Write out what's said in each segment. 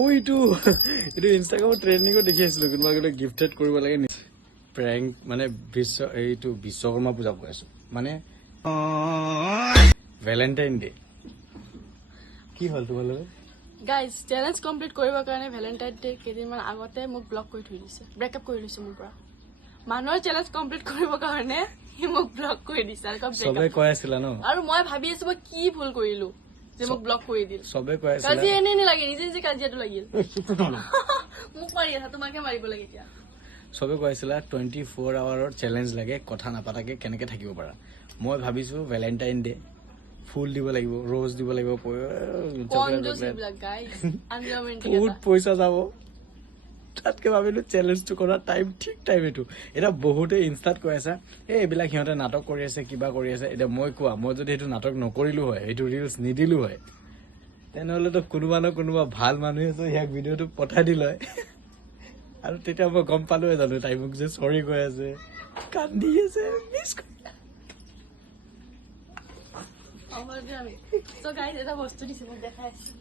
এইটো ইনষ্টাগ্ৰামত ট্ৰেণ্ডিঙত দেখি আছিলো কোনোবা গ'লে গিফটেড কৰিব লাগে প্ৰেংক মানে এইটো বিশ্বকৰ্মা পূজা কৈ আছো মানে ভেলেণ্টাইন ডে কি হ'ল তোমালোকৰ গাইজ চেলেঞ্জ কমপ্লিট কৰিবৰ কাৰণে ভেলেণ্টাইন ডে কেইদিনমান আগতে মোক ব্লক কৰি থৈ দিছে ব্ৰেকআপ কৰি লৈছে মোৰ পৰা মানুহৰ চেলেঞ্জ কমপ্লিট কৰিবৰ কাৰণে সি মোক ব্লক কৰি দিছে চবে কৈ আছিলা ন আৰু মই ভাবি আছো মই কি ভুল কৰিলো যে মোক ব্লক কৰি দিল চবে কৈ আছিলা কাজিয়া এনে লাগে নিজে নিজে কাজিয়াটো লাগিল মোক মাৰি আছা তোমাকে মাৰিব লাগে এতিয়া চবে কৈ আছিলা 24 আৱাৰৰ চেলেঞ্জ লাগে কথা নাপাতাকে কেনেকে থাকিব পাৰা মই ভাবিছো ভেলেণ্টাইন ডে ফুল দিব লাগিব ৰ'জ দিব লাগিব বহুত পইচা যাব তাতকে ভাবিলো চেলেঞ্জটো কৰা টাইম ঠিক টাইম এইটো এতিয়া বহুতে ইনষ্টাত কৈ আছে এইবিলাক সিহঁতে নাটক কৰি আছে কিবা কৰি আছে এতিয়া মই কোৱা মই যদি সেইটো নাটক নকৰিলো হয় সেইটো ৰিলচ নিদিলো হয় তেনেহ'লেতো কোনোবা ন কোনোবা ভাল মানুহে ইয়াক ভিডিঅ'টো পঠাই দিল হয় আৰু তেতিয়া মই গম পালোৱে জানো তাই মোক যে চৰি কৈ আছে কান্দি আছে মিছ এটা বস্তু দিছে মোক দেখাই আছো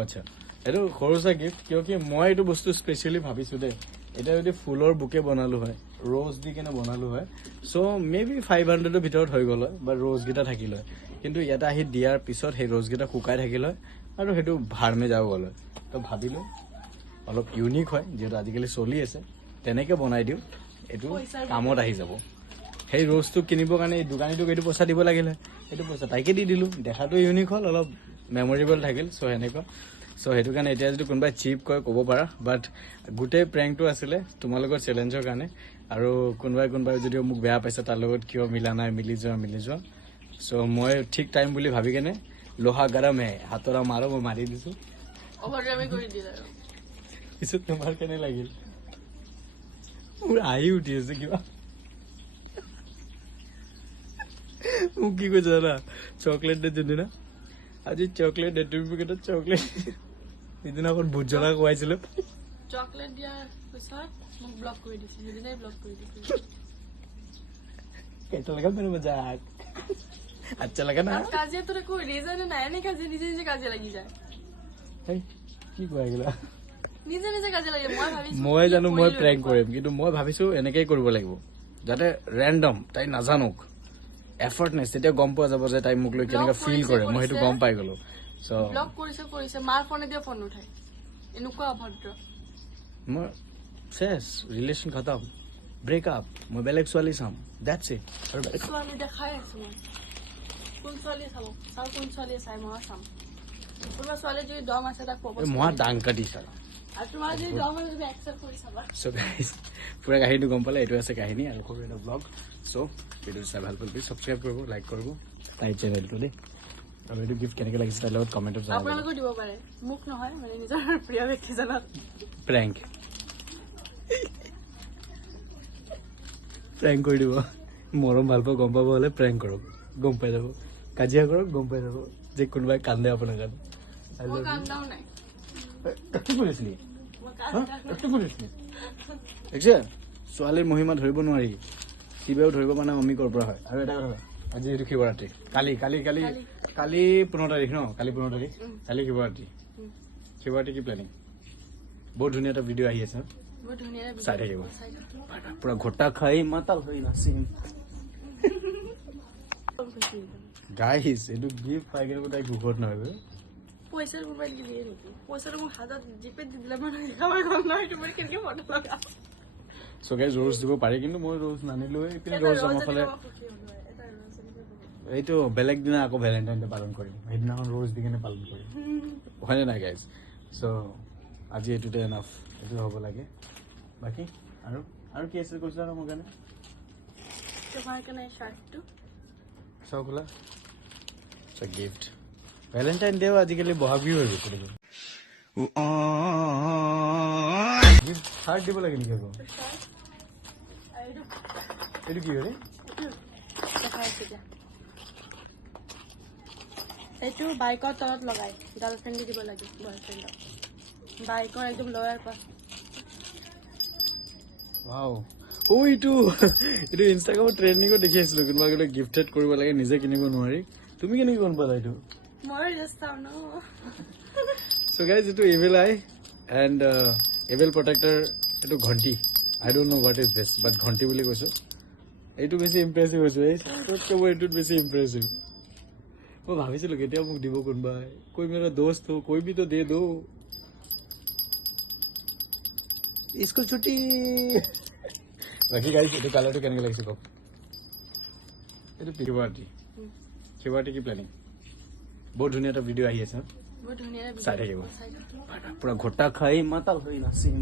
আচ্ছা এইটো সৰুচা গিফ্ট কিয় কি মই এইটো বস্তু স্পেচিয়েলি ভাবিছো দেই এতিয়া যদি ফুলৰ বুকে বনালো হয় ৰ'জ দি কেনে বনালো হয় চ' মে বি 500ৰ ভিতৰত হৈ গ'ল হয় বা ৰ'জকেইটা থাকিল হয় কিন্তু ইয়াতে আহি দিয়াৰ পিছত সেই ৰ'জকেইটা শুকাই থাকিল হয় আৰু সেইটো ভাৰমে যাব গ'ল হয় তো ভাবিলো অলপ ইউনিক হয় যিহেতু আজিকালি চলি আছে তেনেকে বনাই দিওঁ এইটো কামত আহি যাব সেই ৰ'জটো কিনিবৰ কাৰণে এই দোকানীটোক এইটো পইচা দিব লাগিলে সেইটো পইচা তাইকে দি দিলো দেখাটো ইউনিক হ'ল অলপ মেমৰেবল থাকিল চ' সেনেকুৱা চ' সেইটো কাৰণে এতিয়া যদি কোনোবাই চিপ কয় ক'ব পাৰা বাট গোটেই প্ৰেংকটো আছিলে তোমালোকৰ চেলেঞ্জৰ কাৰণে আৰু কোনোবাই যদিও মোক বেয়া পাইছে তাৰ লগত কিয় মিলা নাই মিলি যোৱা চ' মই ঠিক টাইম বুলি ভাবি কেনে লোহা গৰম হে হাতৰা মাৰো মই মাৰি দিছো পিছত তোমাৰ কেনে লাগিল মোৰ আহি উঠি আছে কিবা মোক কি কৈছে জানা চকলেট দে যোনদিনা আজি চকলেট দে তুমি মোক এটা চকলেট সিদিনাখন ভোট জ্বলা খুৱাইছিলো চকলেট দিয়াৰ পিছত মোক ব্লক কৰি দিছে সেইদিনাই ব্লক কৰি দিছে কেইটা লগা মেरे मजाक আচ্ছা লাগা না কাজিয়া তোৰ একো ৰিজনে নাই এনে কাজিয়া নিজে নিজে কাজিয়া লাগি যায় কি কয় গলা নিজে নিজে কাজিয়া লাগে মই জানো মই প্ৰেংক কৰিম কিন্তু মই ভাবিছো এনেকেই কৰিব লাগিব যাতে ৰেণ্ডম তাই নাজানুক এফৰ্টনেছ তেতিয়া গম পোৱা যাব যে তাই মোক লৈ কেনেকা ফিল কৰে মই সেইটো গম পাই গলো চ' ব্লক কৰিছে মাৰ ফোনে দিয়ে ফোন উঠাই এনেকুৱা অভদ্ৰ মই চেছ ৰিলেশ্যন খতম ব্ৰেকআপ মই বেলেগ ছোৱালী চাম দ্যাটছ ইট আৰু ছোৱালী দেখাই আছো মই কোন ছোৱালী চাব কোন ছোৱালী চাই মই চাম কোনোবা ছোৱালী যদি দম আছে তাক প্ৰপ'জ মই ডাংকা দি চাম আৰু তোমাৰ যদি দম আছে তুমি একচেপ্ট কৰি চাবা চ' গাইজ পুৰা কাহিনীটো গম পালে এইটো আছে কাহিনী আৰু সৰু এটা ব্লগ চ' ভিডিঅ'টো চাই ভাল পালে ছাবস্ক্ৰাইব কৰিব লাইক কৰিব তাইৰ চেনেলটো দেই আৰু এইটো গিফ্ট কেনেকৈ লাগিছে তাৰ লগত কমেণ্টত জনাব আপোনালোকেও দিব পাৰে মোক নহয় মানে নিজৰ প্ৰিয় ব্যক্তিজনক প্ৰেংক কৰি দিব মৰম ভাল পোৱা গম পাব হ'লে প্ৰেংক কৰক গম পাই যাব কাজিয়া কৰক গম পাই যাব যে কোনোবাই কান্দে আপোনাৰ কাৰণে মই কান্দাও নাই ছোৱালীৰ মহিমা ধৰিব নোৱাৰি শিৱেও ধৰিব মানে অমিকৰ পৰা হয় আৰু এটা কথা আজি এইটো শিৱৰাত্ৰি কালি 15 তাৰিখ ন কালি 15 তাৰিখ কালি শিৱৰাত্ৰি কি প্লেনিং বহুত ধুনীয়া এটা ভিডিঅ' আহি আছে চাই থাকিব পুৰা ঘটা খাই মাতাল হৈ নাচিম গাইজ এইটো গিফ্ট পাই কিনে তাই ঘৰত নহয় পইচাৰ মোবাইল দিয়ে নেকি পইচাটো মোক হাতত জিপে দি দিলে মানে দেখাবই গম নহয় তোমাৰ কেনেকে ফটো লগা চ' গাইজ ৰ'জ দিব পাৰি কিন্তু মই ৰ'জ নানিলো এইপিনে ৰ'জ আমাৰ ফালে এইটো বেলেগ দিনা আকৌ ভেলেণ্টাইন ডে পালন কৰিম সেইদিনাখন ৰ'জ দি কিনে পালন কৰিম হয়নে নাই গাইজ চ' আজি এইটোতে এনাফ এইটো হ'ব লাগে বাকী আৰু কি আছে কৈছিলা ন মোৰ কাৰণে তোমাৰ কাৰণে শ্বাৰ্টটো চাও খোলা চ' গিফ্ট ভেলেণ্টাইন ডেও আজিকালি বহাগ বিহু হৈ গৈছে গিফ্ট চাৰ্ট দিব লাগে নেকি আকৌ এইটো কি হয় এইটো বাইকৰ তলত লগাই গাৰ্লফ্ৰেণ্ড দিব লাগে বয়ফ্ৰেণ্ডক বাইকৰ একদম লয়াৰ পাছ এইটো ইনষ্টাগ্ৰামত ট্ৰেণ্ডিঙত দেখি আছিলো কোনোবা গ'লে গিফটেড কৰিব লাগে নিজে কিনিব নোৱাৰি তুমি কেনেকে গম পালা এইটো মই জাষ্ট চাওঁ ন So guys, এইটো Evil Eye and Evil Protector এইটো ঘণ্টি I don't know what is this but ঘণ্টি বুলি কৈছো এইটো বেছি ইম্প্ৰেছিভ হৈছে এই চবতকৈ মই এইটোত বেছি ইম্প্ৰেছিভ মই ভাবিছিলোঁ কেতিয়া মোক দিব কোনোবাই কৈ মেৰা দোস্ত हो कोई भी तो दे दो इसको छुट्टी বাকী গাইছ এইটো কালাৰটো কেনেকৈ লাগিছে কওক এইটো শিৱৰাত্ৰি কি প্লেনিং বহুত ধুনীয়া এটা ভিডিঅ' আহি আছে বহুত ধুনীয়া চাই থাকিব চাই থাকিব। পুৰা ঘোটা খাই মাতাল হৈ নাচিম